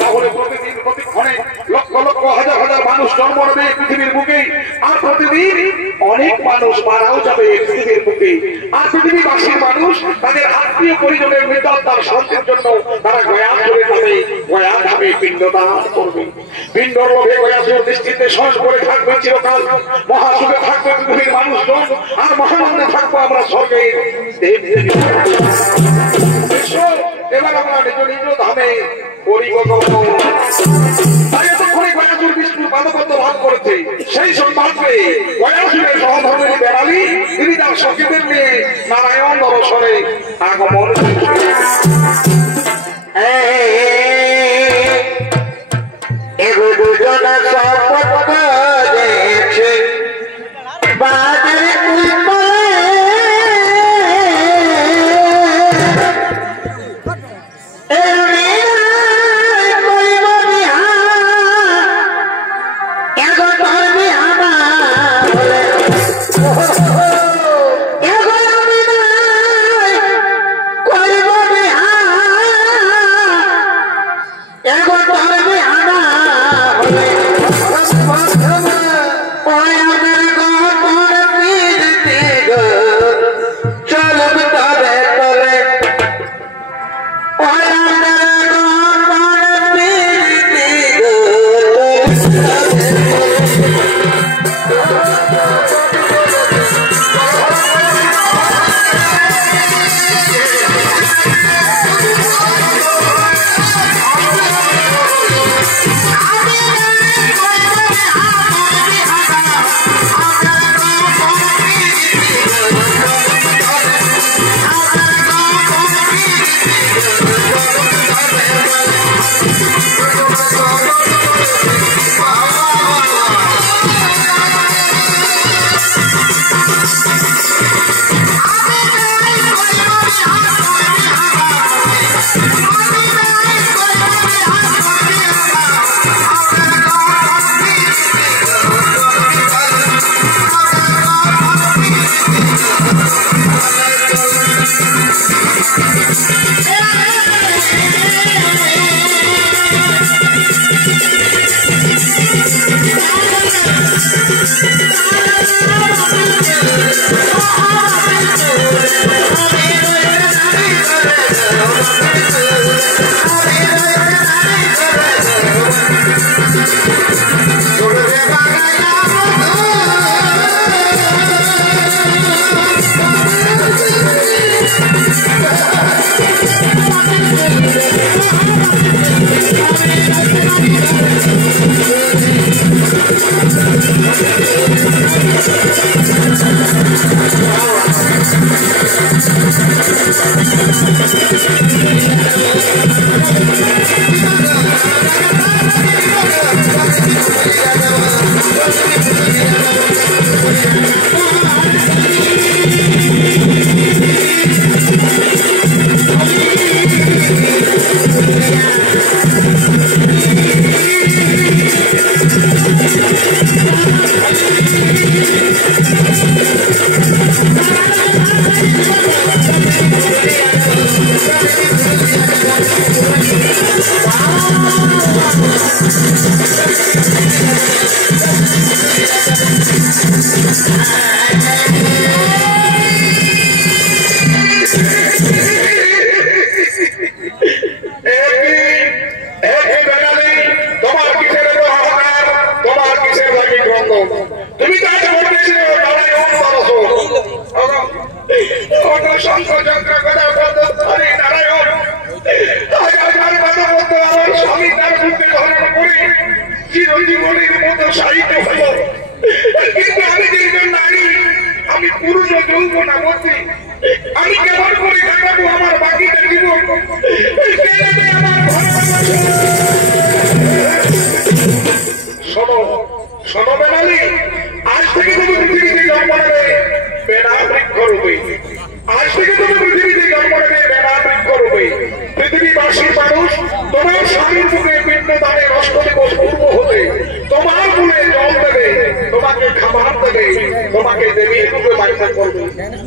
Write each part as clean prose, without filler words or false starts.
তাহলে প্রতিদিন প্রতিক্ষণে লক্ষ লক্ষ হাজার হাজার মানুষ জন্ম নেবে পৃথিবীর বুকে, আর প্রতিদিন অনেক মানুষ মারাও যাবে পৃথিবীর বুকে। আর পৃথিবীবাসীর মানুষ তাদের আত্মীয় পরিজনের মৃত্যুর শান্তির জন্য তারা গয়া চলে যাবে, গয়া ধামে পিণ্ডদান করবে। পিণ্ডর লোভে গয়াসুর দৃষ্টিতে সহজ করে থাকবে চিরকাল। মহাসুখে থাকবে পৃথিবীর মানুষজন, আর মহানন্দে থাকবো আমরা স্বর্গের দেব দেবী। এবার আমরা নিজ নিজ ধামে বিষ্ণুর পাদপদ্ম লাভ করেছে, সেই সম্মানে গয়াসুরের সহধর্মের বেড়ালি তিনি তার সখীদের নিয়ে নারায়ণ দর্শনে আগমন।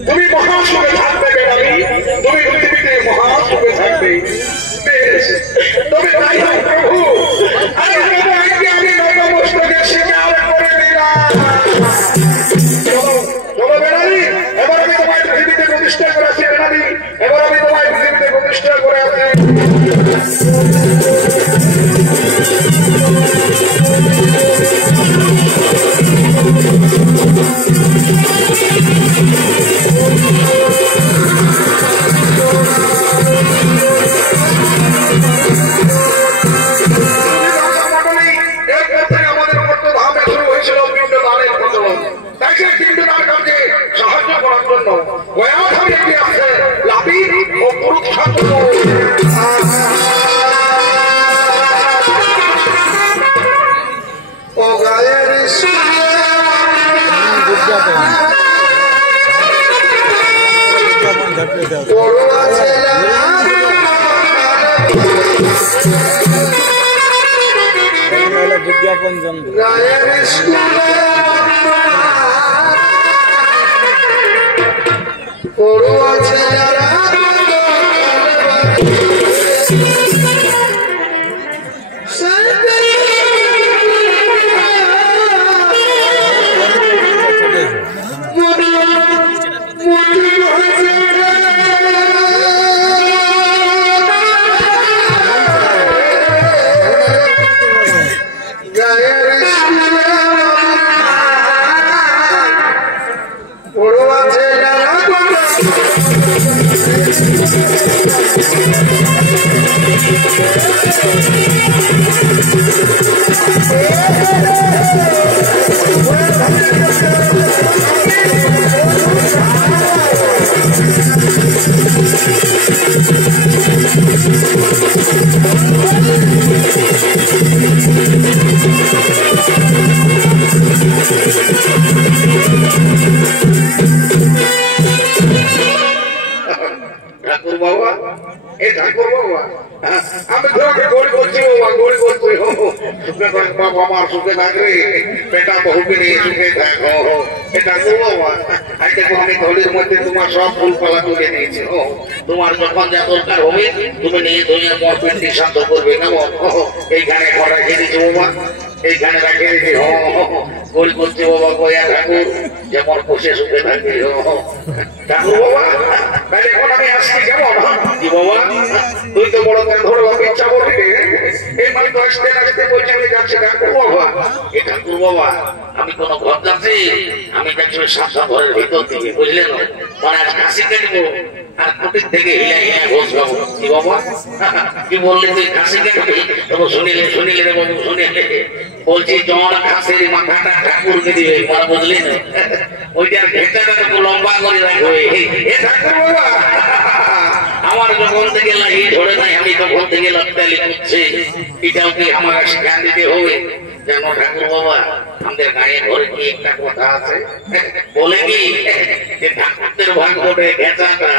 তুমি মহাসুখে থাকবে বেড়ালি, তুমি পৃথিবীতে মহাসুখে থাকবে। তবে विज्ञापन जम सुखे थाकरे बेटा बहु के लिए सुखे थाको এটা করবো আজকে আমি দলের মধ্যে তোমার সব ফুল পালা তুলে নিয়েছি তোমার যখন যা দরকার হবে তুমি নিয়ে দুনিয়া মরপিন্ডি শান্ত করবে না এইখানে কটা খেয়েছি বাবা এইখানে রাখে রেখে গোল করছে বাবা কয়া ঠাকুর যেমন বসে সুখে থাকবে ঠাকুর বাবা তাহলে এখন আমি আসছি কেমন কি বাবা তুই তো বড় ধরলাম ইচ্ছা করবি এই মানে তো আসতে আসতে বলছে যাচ্ছে ঠাকুর বাবা এ ঠাকুর বাবা আমি কোন ঘর যাচ্ছি আমি যাচ্ছি সাতটা ঘরের ভিতর থেকে বুঝলেন মানে আজ কাশি কাটবো আর কুটির থেকে হিলা হিলা ঘোষ খাবো কি বাবা কি বললি তুই কাশি কাটবি তবু শুনিলে শুনিলে রে বাবু শুনিলে বলছি জন খাসির মাথাটা ঠাকুরকে দিবে মানে বুঝলি না ওইটার ঘেটাটা তো লম্বা করে রাখবে এ ঠাকুর বাবা আমার যখন থেকে লাগিয়ে ধরে নাই আমি তখন থেকে লটকালি করছি এটাও কি আমার শিক্ষা দিতে হবে জানো ঠাকুর বাবা আমাদের গায়ে ঘরে কি একটা কথা আছে বলে কি যে ঠাকুরদের ভাগ করে ঘেঁচাটা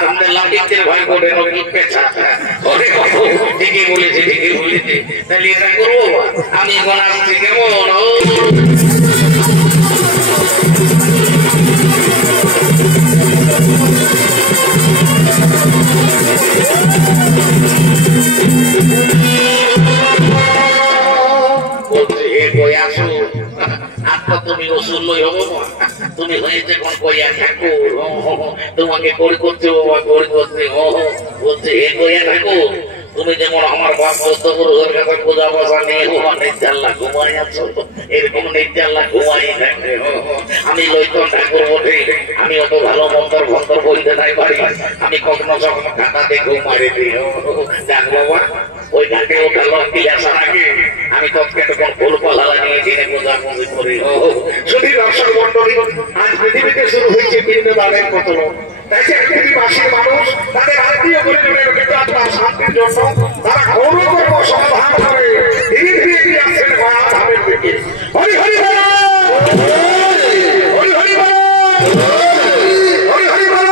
আমাদের লাঠিদের ভাগ করে নদী পেঁচাটা ঘরে কত ঠিকই বলেছে তাহলে এটা করবো আমি এখন আসছি কেমন তুমি ওষুধ লই হবো তুমি হয়েছে কোন কইয়া ঠাকুর তোমাকে করি করতে করি করতে বলছে হে কইয়া ঠাকুর তুমি যেমন আমার বাপ বদ্ধগুরুর কাছে পূজা বসা নিয়ে নির্জাল্লা ঘুমাই আছো এরকম নির্জাল্লা ঘুমাই থাকবে আমি লইতন ঠাকুর বটে আমি অত ভালো মন্তর ভন্তর বলতে নাই পারি আমি কখনো কখনো খাতাতে ঘুম মারি দিই যাক বাবা ওই ঘাটে ওটা লক্ষ্মী আসার আগে আমি তৎকালে কোন ফুল পালা লাগিয়ে দিনে পূজা পুজি করি যদি দর্শক মন্ডলী আজ পৃথিবীতে শুরু হয়েছে পিণ্ডদানের কতল তাই পৃথিবীবাসীর মানুষ তাদের আত্মীয় পরিজনের বিকাশ শান্তির জন্য তারা গৌরব সমাধান করে ধীরে ধীরে এগিয়ে আসছেন মায়া ধামের দিকে হরি হরি বল হরি হরি বল হরি হরি বল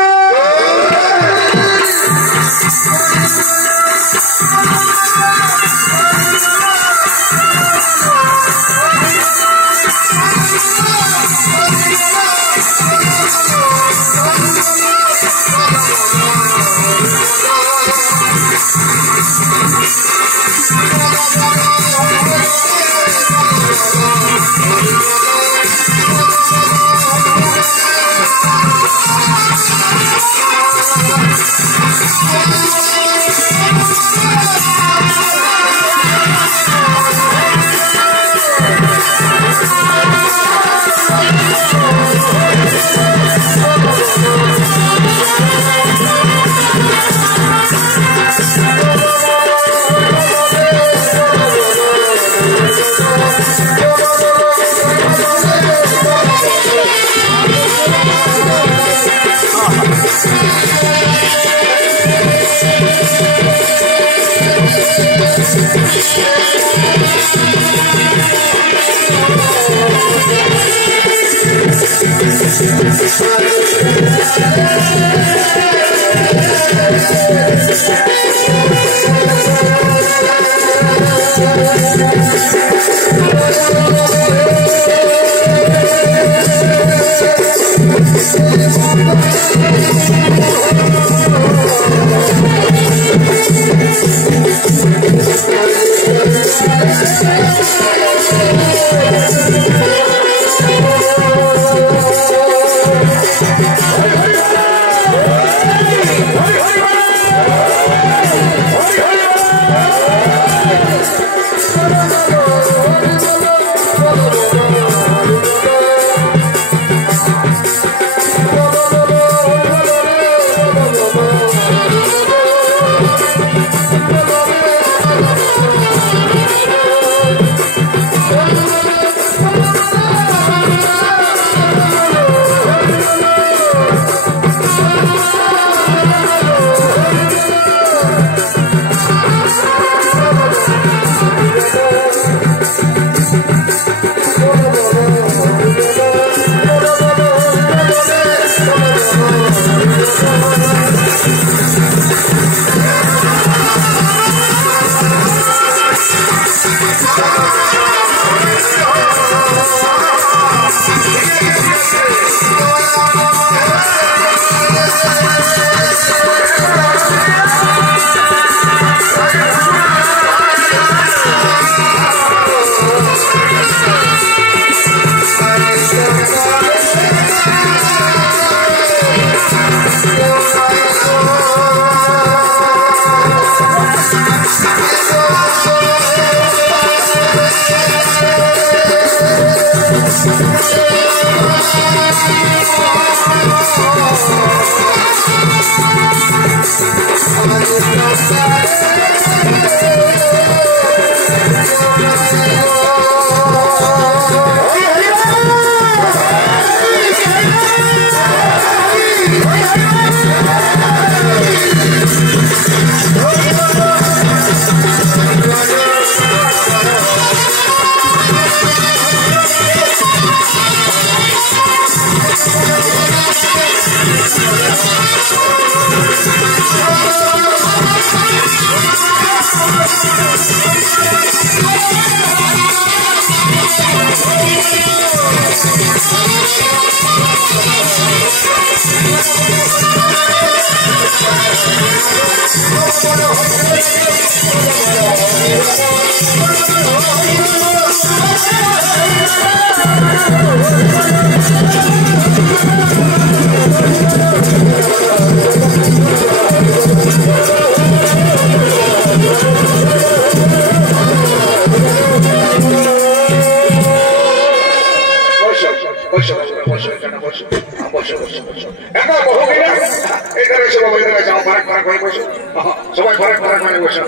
সবাই ফারাক ফারাক মানে বসে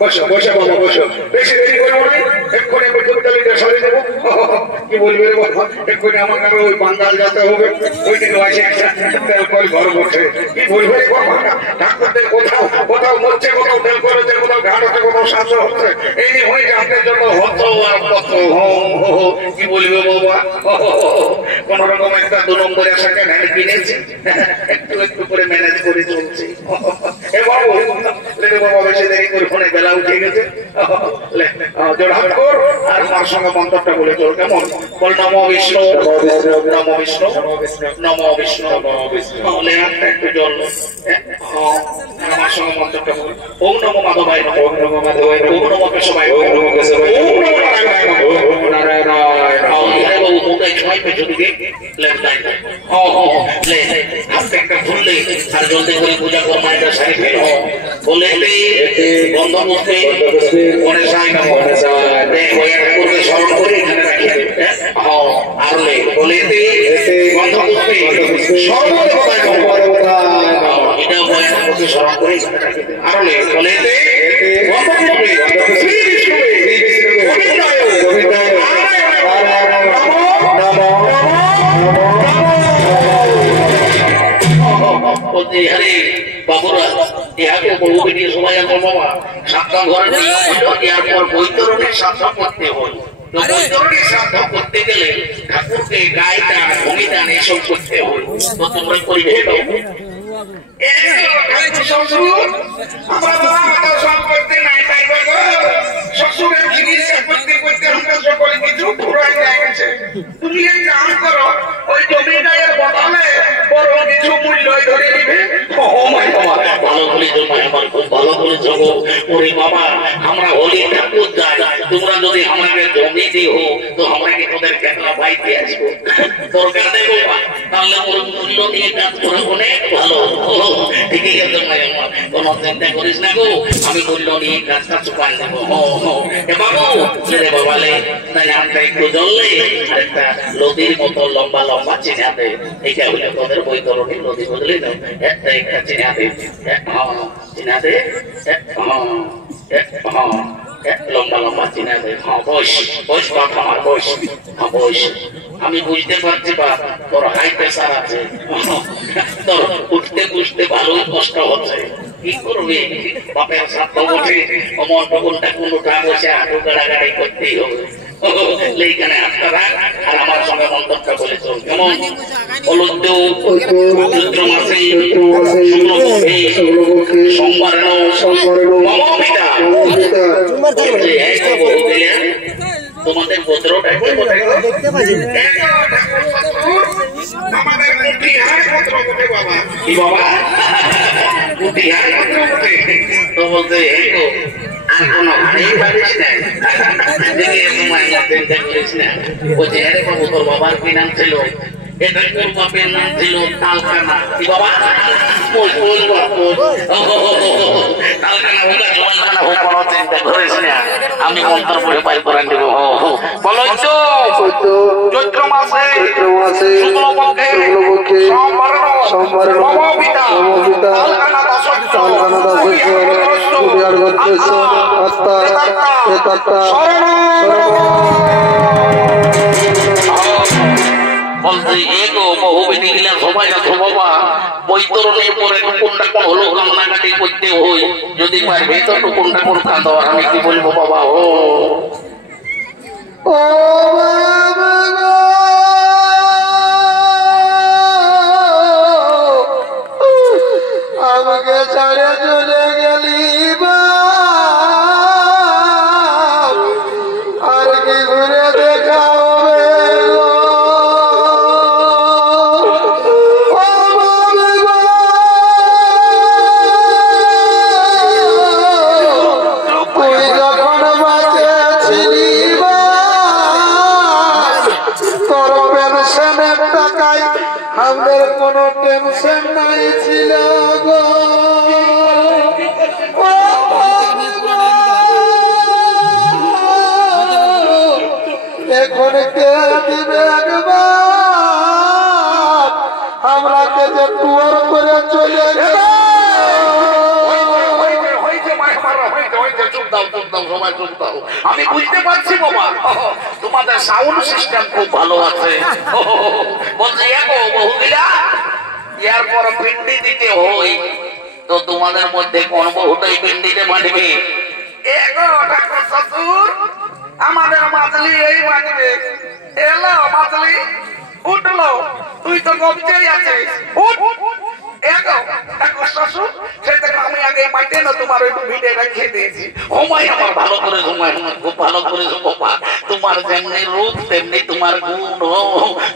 বসো বসে বাবা বসো বেশি দেরি করবো না এক্ষুনি বিদ্যালয়টা সারিয়ে দেবো কি বলবে রে বাবা এক্ষুনি আমার আরো ওই বাঙ্গাল যেতে হবে ওই দিকে আছে ঘর বসে কি বলবে রে বাবা ডাক্তারদের কোথাও কোথাও মরছে কোথাও তেল করেছে কোথাও ঘাট হচ্ছে কোথাও শ্বাস হচ্ছে এই নিয়ে হয়ে আপনার জন্য হত আর কত কি বলবে বাবা কোন রকম একটা 2 নম্বরের সাথে ভ্যান কিনেছি একটু একটু করে ম্যানেজ করে চলছি এ বাবু লেগে বাবা বেশি দেরি করে ফোনে বেলা উঠে গেছে জোড়হাত কর আর মার সঙ্গে মন্ত্রটা বলে চল কেমন বল নমো বিষ্ণু নমো বিষ্ণু নমো বিষ্ণু তাহলে একটু জল আমার সঙ্গে মন্ত্রটা বল ওম নমো মাধবায় নমঃ ওম নমো মাধবায় নমঃ ওম নমো কেশবায় ওম নমো কেশবায় ওম নমো নারায়ণায় নমঃ ওম নারায়ণায় আরে বাবু তোমরা ছয় পে যদি লেফট লাইন ले हाथ একটা খুললে আর জলদি করে পূজা কর মায়ের শাড়ি ফেল বলে বন্ধ করতে মনে চাই না মনে চাই দেখ ওই ঠাকুরকে স্মরণ করে এখানে রাখি আর লে বলে বন্ধ করতে সর্বদেবতায় এটা ওই ঠাকুরকে স্মরণ করে এখানে রাখি আর লে বলে বন্ধ করতে শ্রী বিষ্ণু গোবিন্দায় গোবিন্দায় বলতে আরে বাবুরা ইহাকে বহু বেরিয়ে সময় আনতো বাবা শ্রাদ্ধ ঘরে নিয়ে এরপর বৈতরণের শ্রাদ্ধ করতে হয়। তো বৈতরণের শ্রাদ্ধ করতে গেলে ঠাকুরকে গায়ে দান ভূমি দান এসব করতে হয়। তো তোমরা করিবে শ্বশুরের জিনিস করতে করতে আমরা সকলে কিছু পুরাই যায় গেছে। তুমি এক কাম করো, ওই জমি গায়ের বদলে বড় কিছু মূল্য ধরে দিবে। ভালো বলে জমায়, আমার খুব ভালো বলে জমো। ওরে বাবা, আমরা হলি ঠাকুর যাই, তোমরা যদি আমাকে জমি দিও তো আমাকে তোদের কেটলা পাইতে আসবো। দরকার নেই বাবা, তাহলে ওর মূল্য দিয়ে কাজ করে অনেক ভালো। ঠিকই আছে ভাই, আমার কোনো চিন্তা করিস না গো, আমি মূল্য নিয়ে কাজটা চুপাই দেবো। বাবু রে বাবালে, তাই আমরা একটু জ্বললে একটা নদীর মতো লম্বা লম্বা চিনাতে, এটা হলে তোদের বৈতরণী নদী, বুঝলি তো? একটা একটা চিনাতে চিনাতে লম্বা লম্বা চিনাতে। বস বস বাপ, আমার বস বস। আমি বুঝতে পারছি বা তোর হাই প্রেসার আছে, তোর উঠতে বুঝতে ভালোই কষ্ট হচ্ছে। কি করবে, বাপের সাথে বসে অমন টুকুনটা কোনটা বসে হাঁটু গাড়াগাড়ি করতেই হবে। এইখানে হাতটা রাখ আর আমার সঙ্গে মন্তব্য বলে চল। কেমন চৈত্র মাসে সোমবার তোমাদের গোত্রটা দেখতে পাচ্ছি আমাদের কুটিহার গোত্র বটে বাবা। কি বাবা? কুটিহার গোত্র বটে। তো বলতে কোনো হাড়েই পারিস না, দেখে চিন্তা করিস না। বলছে আরে বাবু, তোর বাবার কি নাম ছিল? এটা তোর বাপের নাম ছিল তালকানা। কি বাবা? তালকানা হোক জলকানা হোক, কোনো চিন্তা করিস না, আমি মন্ত্র পড়ে পাই করেন দেব। বলো চৈত্র মাসে শুক্লপক্ষে সোমবার তালকানা বলতে এগো বহুবিধি গেলে সবাই আছে বাবা। বৈতরণের পরে টুকুনটা কোন হলো কান্নাকাটি করতে হই, যদি পাই ভেতর টুকুনটা কোন কাঁদো। আমি কি বলবো বাবা? ও আমাকে ছাড়ে চলে গেলি আর কি ঘুরে দেখা হবে? তুই যখন বাঁচে ছিলি তোর পেনশনের টাকায় আমাদের কোনো টেনশন নাই ছিল গো। এখন কে দিবে একবার আমরাকে যে টুয়ার করে চলে গেল। আমি বুঝতে পারছি বাবা, তোমাদের সাউন্ড সিস্টেম খুব ভালো আছে। বলছি বহুদিনা এরপর পিন্ডি দিতে হই, তো তোমাদের মধ্যে কোন বহুটাই পিন্ডিতে মানবে? শ্বশুর আমাদের মাছলি এই মানবে। এলো মাছলি, উঠলো, তুই তো গপচেই আছিস। শ্বশুর সেই দেখো আমি আগে মাইটে না তোমার ওই ভিড়ে রেখে দিয়েছি। ঘুমাই আমার ভালো করে ঘুমাই, খুব ভালো করে বাবা। তোমার যেমনি রূপ তেমনি তোমার গুণ,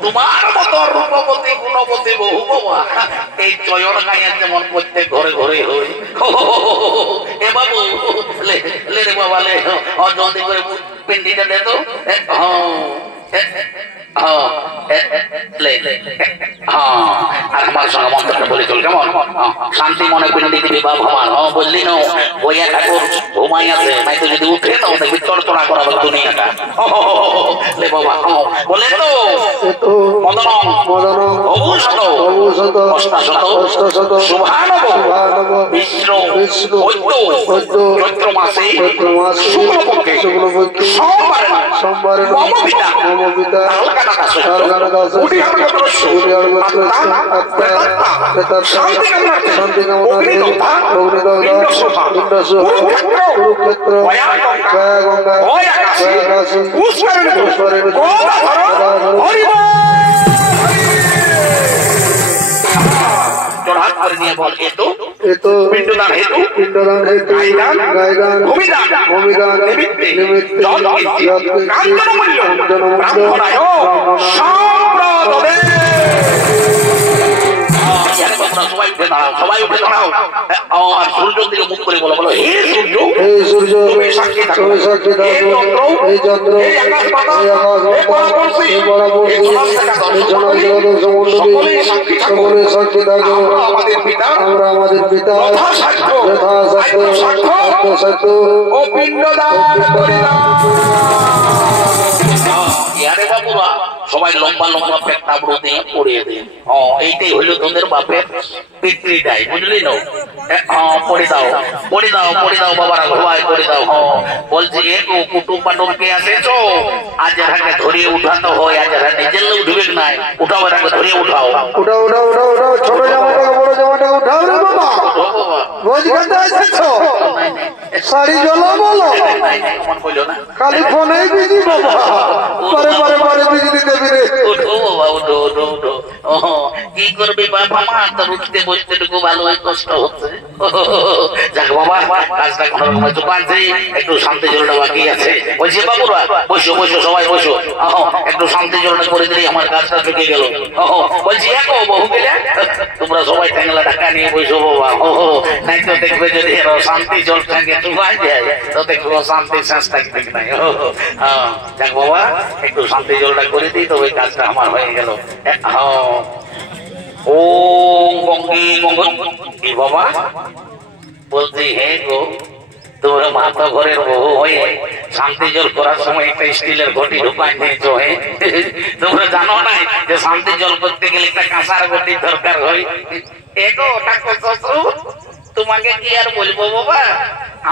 তোমার মতো রূপবতী গুণবতী বহু বাবা। এই চয়ন গাইয়ার যেমন প্রত্যেক ঘরে ঘরে হই। এ বাবু লে রে বাবা লে, জলদি করে পিন্ডিটা দে তো। আর আমার সঙ্গে মন্ত্রটা বলে চল, কেমন? শান্তি মনে পিন্ডি দিবি বাবা আমার। বললি না বইয়া ঠাকুর ঘুমাই আছে, নাই তো যদি উঠে নাও দেখবি চড়চড়া করাবো দুনিয়াটা। লে বাবা বলে তো মদনম অভূষত অষ্টাশত শুভানব বিষ্ণু চৈত্র মাসে শুক্লপক্ষে সোমবারে সোমবারে মম পিতা মম পিতা তালকানা দাস তালকানা দাস উডিয়ার গোত্রস্য উডিয়ার গোত্রস্য আত্মা প্রেতাত্মা শান্তি কামনার্থে শান্তি কামনার্থে অগ্নিদগ্ধা অগ্নিদগ্ধা ইন্দ্রসভা ইন্দ্রসভা কুরুক্ষেত্র কুরুক্ষেত্র গয়া গঙ্গা গয়া গঙ্গা গয়া গয়া কাশী কাশী পুষ্করিণী পুষ্করিণী গদাধর গদাধর হরি বল জোড়হাত করে নিয়ে বল এতো এতো পিণ্ডদান হেতু পিণ্ডদান হেতু গায়দান গায়দান ভূমিদান ভূমিদান নিমিত্তে নিমিত্তে যৎকিঞ্চিৎ যৎকিঞ্চিৎ কাঞ্চনমূল্য কাঞ্চনমূল্য ব্রাহ্মণায় ব্রাহ্মণায় সম্প্রদদে। সবাই উঠে দাঁড়াও আর সূর্যের দিকে মুখ করে বলো বলো হে সূর্য এই সূর্য তুমি সাক্ষী থাকো তুমি সাক্ষী থাকো এই চন্দ্র এই আকাশ পাতাল এই আকাশ এই পরাপরশী এই পরাপরশী এই জনস্থাকার এই জনজগতের সমুদ্রী সকলেই সাক্ষী থাকো সকলে সাক্ষী থাকো আমরা আমাদের পিতা আমরা আমাদের পিতা যথাসাধ্য যথাসাধ্য আত্মসাধ্য ও পিণ্ডদান করিলাম। ইয়ারে বাবুরা সবাই লম্বা লম্বা পেট তাবড়ো দিয়ে পড়িয়ে দিন। এইটাই হইলো তোদের বাপের পিতৃদায়, বুঝলি না? পড়ে দাও পড়ে দাও পড়ে দাও বাবারা সবাই পড়ে দাও। বলছি একটু কুটুম পাটুম কে আসেছো, আজ এটাকে ধরিয়ে উঠাতে হয়, আজ এরা নিজের লোক ঢুকে নাই, উঠাও এটাকে ধরিয়ে উঠাও। উঠাও উঠাও উঠাও উঠাও ছোট জামাটাকে বড় জামাটাকে উঠাও রে বাবা। উঠো বাবা। ভোজ খেতে এসেছো, শাড়ি জ্বলো বলো, এমন বললো না। খালি ফোনেই বিজি বাবা, পরে পরে পরে বিজলি দেবি রে। উঠো বাবা উঠো উঠো উঠো। কি করবে বাবা মা, তোর উঠতে বসতে টুকু ভালোই কষ্ট হচ্ছে। যাক বাবা কাজটা কোনো রকম চুকাচ্ছে, একটু শান্তি জলটা বাকি আছে। বলছি বাবুরা বসো বসো সবাই বসো, একটু শান্তি জলটা করে দিলে আমার কাজটা চুকে গেল। বলছি একো বহু গেলে তোমরা সবাই ট্যাংলা টাকা নিয়ে বসো বাবা। নাই তো দেখবে যদি এরা শান্তি জল ট্যাঙ্কে চুকায় যায় তো দেখবো শান্তি শেষ থাকবে নাই। যাক বাবা একটু শান্তি জলটা করে দিই তো ওই কাজটা আমার হয়ে গেল। ও বাবা বলছি হে গো, তোমরা মাথা ঘরের বহু হয়ে শান্তি জল করার সময় একটা স্টিলের ঘটি ঢুকাই নিয়েছো। তোমরা জানো না যে শান্তি জল করতে গেলে একটা কাঁসার ঘটির দরকার হয়। এগো ঠাকুর শ্বশুর তোমাকে কি আর বলবো বাবা,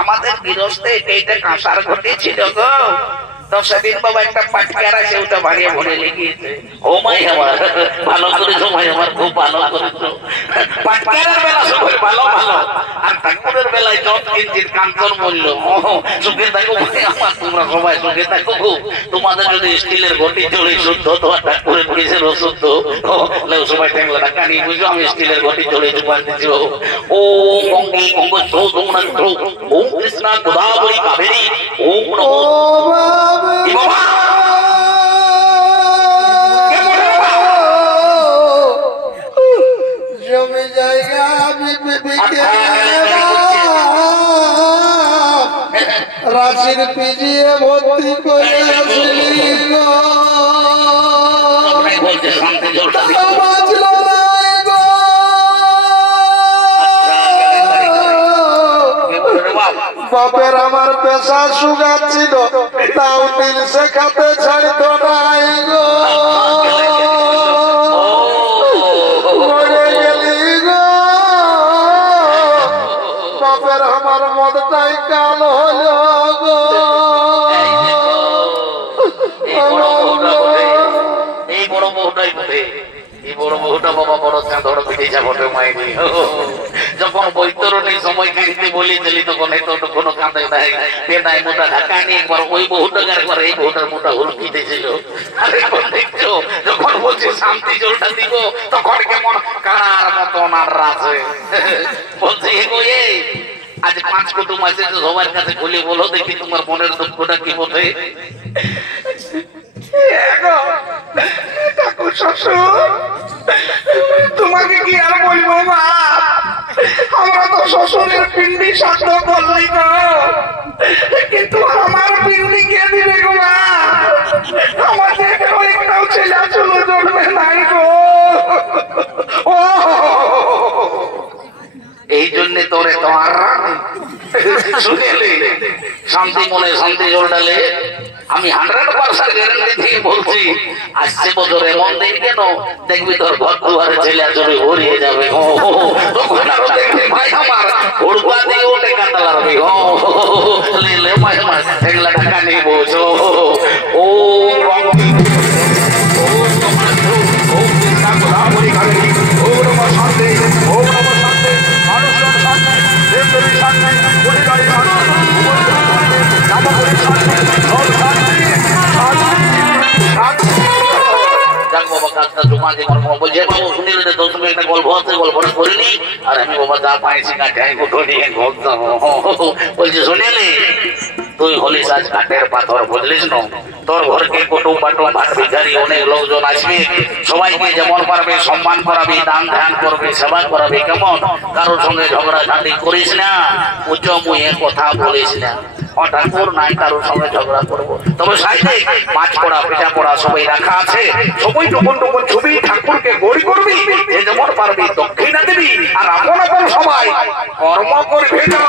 আমাদের গৃহস্থে এইটা কাঁসার ঘটি ছিল গো, তো সেদিন বাবা একটা পাটকার আছে ওটা ভাঙিয়ে ভরে লেগিয়েছে। ও মাই আমার ভালো করেছো, মাই আমার খুব ভালো করেছো। পাটকারের বেলা সবাই ভালো ভালো, আর ঠাকুরের বেলায় যত কিঞ্চিত কাঞ্চন মূল্য। সুখে থাকো ভাই আমার, তোমরা সবাই সুখে থাকো। তোমাদের যদি স্টিলের ঘটি চলে শুদ্ধ, তোমার ঠাকুরের পিসের অশুদ্ধ, সবাই ট্যাংলা টাকা নিয়ে বুঝো, আমি স্টিলের ঘটি চলে জোগাড় দিচ্ছি। ও গঙ্গে গঙ্গ যমুনা ওম কৃষ্ণা গোদাবরী কাবেরী ওম নমো জমি জায়গা রাশির পিজিয়ে ভর্তি করে বাপের আমার পেশা সুগার ছিল, তাও দিল শেখাতে ছাড়িত নাই গো। মরে গেলি গো বাপের আমার মদটাই কাল হল গো। এই বড় বউটাই বটে, এই বড় বউটা বাবা বড় ধরো পিঠা বটে মাইনি। যখন বৈতরণী সময় কিনতে বলেছিলি তখন এত কোনো কাঁদে নাই, পেনায় মোটা ঢাকা নিয়ে একবার ওই বহুটাকে একবার এই বহুটার মোটা হুলকি দিয়েছিল। আর এখন দেখছো যখন বলছি শান্তি জলটা দিব তখন কেমন কানার মতন আর আছে। বলছি এগো এই আজ 5 কুটুম আছে, সবার কাছে খুলে বলো দেখি তোমার মনের দুঃখটা কি বলে। ঠাকুর শ্বশুর তোমাকে কি আর বলবো মা, আমরা তো শ্বশুরের পিন্ডি শাস্ত্র করলি গো, কিন্তু আমার পিন্ডি কে দিবে গো মা, আমাদের একটাও ছেলে চলো জন্মে নাই গো। এই জন্যে তোরে তো আর শুনেলে শান্তি মনে শান্তি জল ডালে আমি 100% গ্যারান্টি দিয়ে বলছি, আসছে বছর এমন দিন কেন দেখবি তোর ঘর দুয়ারে ছেলে চলে ভরিয়ে যাবে। তখন আরো দেখবি ভাই আমার ওড়বা দিয়ে ওটে কাটা লাগবে। এগুলা টাকা নেই বোঝো ও গল্পটা করিনি আর আমি বাবা যা পাইছি কাঠাই কোটো নিয়ে বলছি শুনিলি তুই হলিস আজ কাঠের পাথর বুঝলিস না তোর ঘরকে কুটুম বাটুম ভাট ভিখারি অনেক লোকজন আসবে সবাইকে যেমন পারবে সম্মান করাবি দান ধ্যান করবি সেবা করাবি কেমন কারোর সঙ্গে ঝগড়া ঝাঁটি করিস না উচ্চ মুহে কথা বলিস না ঠাকুর নাই কারোর সঙ্গে ঝগড়া করবো তবে সাইডে মাছ পড়া পিঠা পড়া সবাই রাখা আছে সবাই টুকুন টুকুন ছবি ঠাকুরকে গড়ি করবি যে যেমন পারবি দক্ষিণা দিবি আর আপন আপন সবাই কর্ম করবি না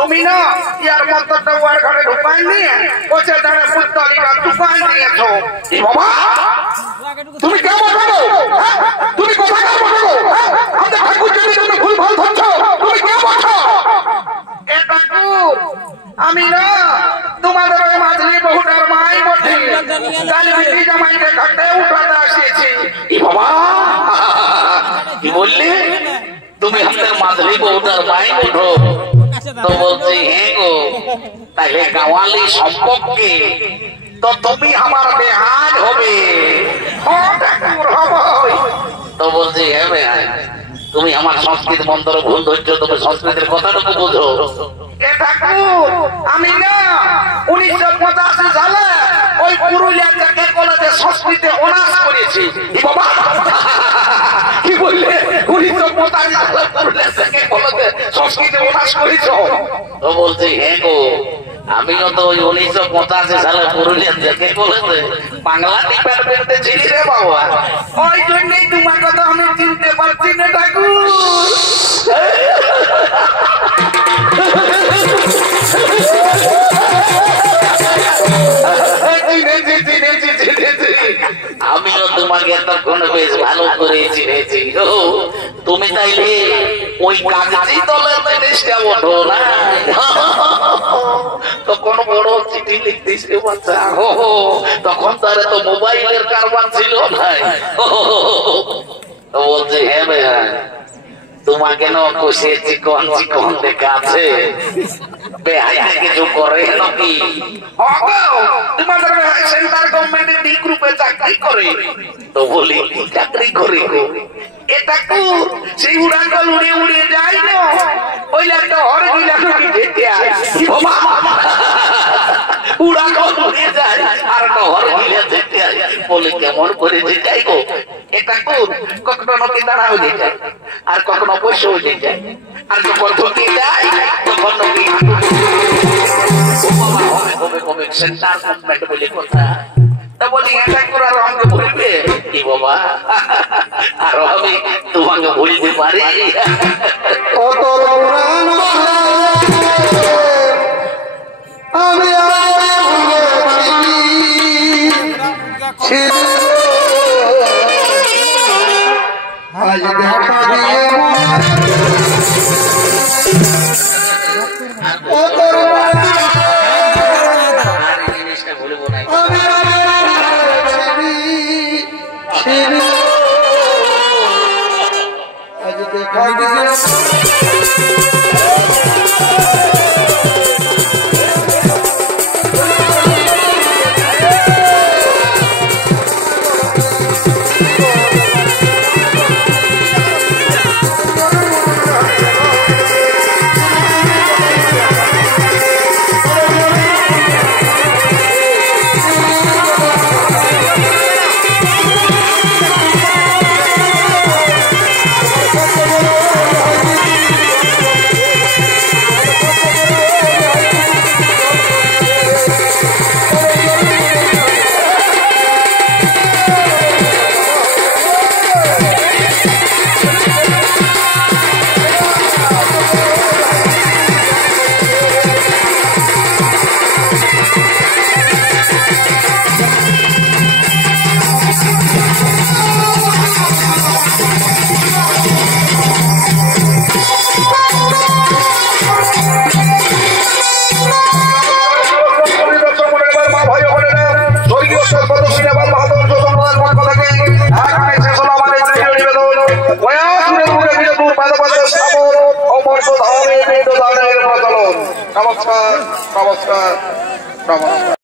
তুমি না ইয়ার মন্ত্রটা ওয়ার ঘরে ঢুকাই নিয়ে বসে দাঁড়ে পুত্তলিকা দোকান দিয়েছো বাবা তুমি কেমন বলো তুমি কোথায় বলো আমাদের ঠাকুর যদি তুমি ভুল ভাল ধরছো তুমি কে বলছো এ ঠাকুর আমি না তোমাদের ওই মাঝলি বহুটার মাই বটে কাল বিটি জামাইকে ঘাটে উঠাতে আসিয়েছি বাবা কি বললি তুমি আমাদের মাঝলি বহুটার মাই বটো তো বলছি হ্যাঁ গো তাহলে গাওয়ালি সম্পর্কে তো তুমি আমার বেহান হবে তো বলছি হ্যাঁ বেহান তুমি আমার সংস্কৃত মন্ত্র ভুল ধরছো তুমি সংস্কৃতের কথাটুকু বুঝো আমি না 1985 সালে ওই পুরুলিয়া থেকে কলেজে সংস্কৃতে অনার্স করেছি বাবা কি বললে 1985 সালে পুরুলিয়া থেকে কলেজে সংস্কৃতে অনার্স করেছো তো বলছি হ্যাঁ গো আমিও তো ওই 1985 সালে পুরুলিয়া থেকে কলেজে বাংলা ডিপার্টমেন্টে ছিলি রে বাবা ওই জন্যই তোমার কথা আমি চিনতে পারছি না ঠাকুর আমিও তোমাকে এতক্ষণ বেশ ভালো করে চিনেছি তুমি তাইলে ওই কাগজি দলের জিনিসটা ওঠো না তখন বড় চিঠি লিখতিস রে বাচ্চা তখন তার তো মোবাইলের কারবার ছিল ভাই তো বলছে হ্যাঁ ভাই তোমাকে না কষে চিকন চিকন দেখা আছে বেহাইতে কিছু করে নাকি তোমাদের সেন্ট্রাল গভর্নমেন্টের ডি গ্রুপে চাকরি করে তো বলি কি চাকরি করে গো এটা তো সেই উড়ানকল উড়ে উড়ে যায় না ওইলে একটা হর গিলা কি যেতে আসি বাবা উড়ানকল উড়ে যায় আর একটা হর গিলা যেতে আসি বলে কেমন করে যেটাই গো এটা তো কখনো নদী দাঁড়াও যেতে আর কখনো বসেও যেতে আর যখন ঢুকে যায় তখন নদী সেন্টার গভর্নমেন্ট বলে কথা তা বলি এটা করে আর আমাকে বলবে কি বাবা আর আমি তোমাকে বলতে পারি আমি আজ দেখা দিয়ে জিনিসটা বলবো না আজ দেখা দিয়ে নমস্কার নমস্কার নমস্কার।